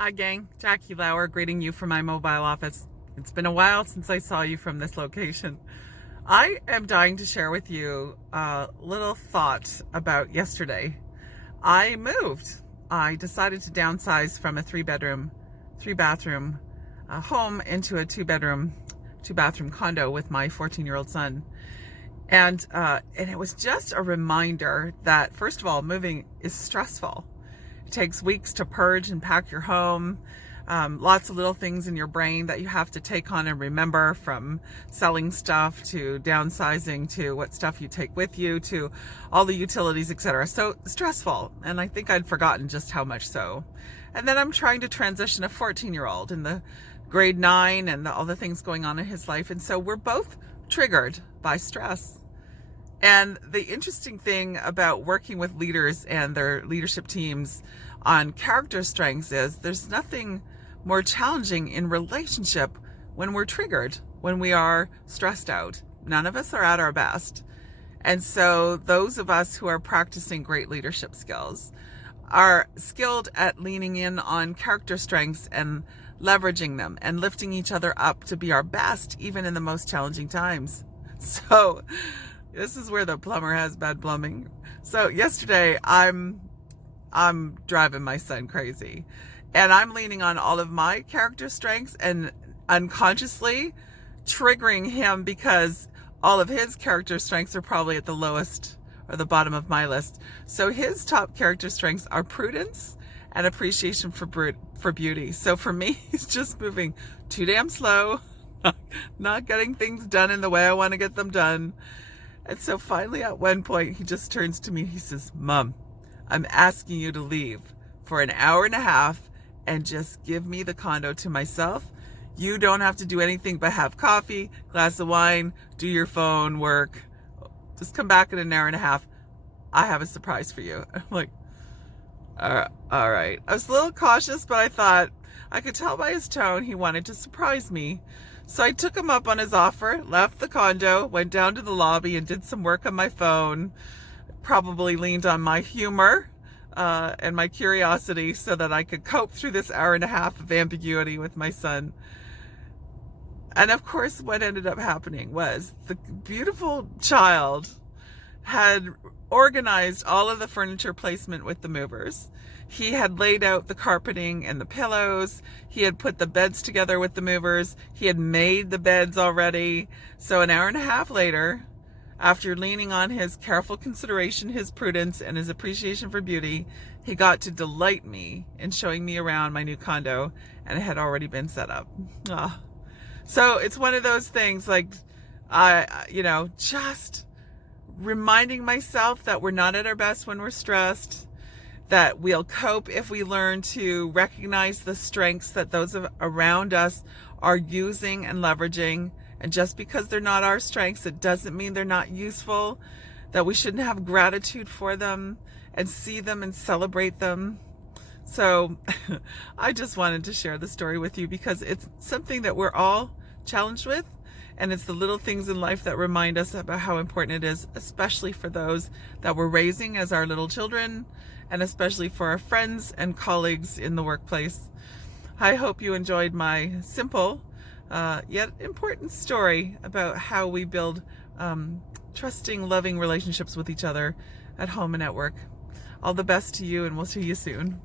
Hi gang, Jackie Lauer greeting you from my mobile office. It's been a while since I saw you from this location. I am dying to share with you a little thought about yesterday. I moved. I decided to downsize from a three bathroom home into a two bathroom condo with my 14-year-old son. And it was just a reminder that, first of all, moving is stressful. It takes weeks to purge and pack your home. Lots of little things in your brain that you have to take on and remember, from selling stuff to downsizing to what stuff you take with you to all the utilities, etc. So stressful. And I think I'd forgotten just how much so. And then I'm trying to transition a 14-year-old in the grade 9 and all the things going on in his life. And so we're both triggered by stress. And the interesting thing about working with leaders and their leadership teams on character strengths is there's nothing more challenging in relationship when we're triggered, when we are stressed out. None of us are at our best. And so those of us who are practicing great leadership skills are skilled at leaning in on character strengths and leveraging them and lifting each other up to be our best, even in the most challenging times. So this is where the plumber has bad plumbing. So yesterday, I'm driving my son crazy, and I'm leaning on all of my character strengths and unconsciously triggering him because all of his character strengths are probably at the lowest or the bottom of my list. So his top character strengths are prudence and appreciation for beauty. So for me, he's just moving too damn slow, not getting things done in the way I want to get them done. And so finally at one point he just turns to me, he says, "Mom, I'm asking you to leave for an hour and a half and just give me the condo to myself. You don't have to do anything but have coffee, glass of wine, do your phone work. Just come back in an hour and a half. I have a surprise for you." I'm like, all right. I was a little cautious, but I thought I could tell by his tone he wanted to surprise me. So I took him up on his offer, left the condo, went down to the lobby and did some work on my phone. Probably leaned on my humor and my curiosity so that I could cope through this hour and a half of ambiguity with my son. And of course, what ended up happening was the beautiful child had organized all of the furniture placement with the movers. He had laid out the carpeting and the pillows. He had put the beds together with the movers. He had made the beds already. So an hour and a half later, after leaning on his careful consideration, his prudence, and his appreciation for beauty, he got to delight me in showing me around my new condo, and it had already been set up. So it's one of those things, like, just reminding myself that we're not at our best when we're stressed, that we'll cope if we learn to recognize the strengths that those around us are using and leveraging. And just because they're not our strengths, it doesn't mean they're not useful, that we shouldn't have gratitude for them and see them and celebrate them. So I just wanted to share the story with you because it's something that we're all challenged with. And it's the little things in life that remind us about how important it is, especially for those that we're raising as our little children, and especially for our friends and colleagues in the workplace. I hope you enjoyed my simple yet important story about how we build trusting, loving relationships with each other at home and at work. All the best to you, and we'll see you soon.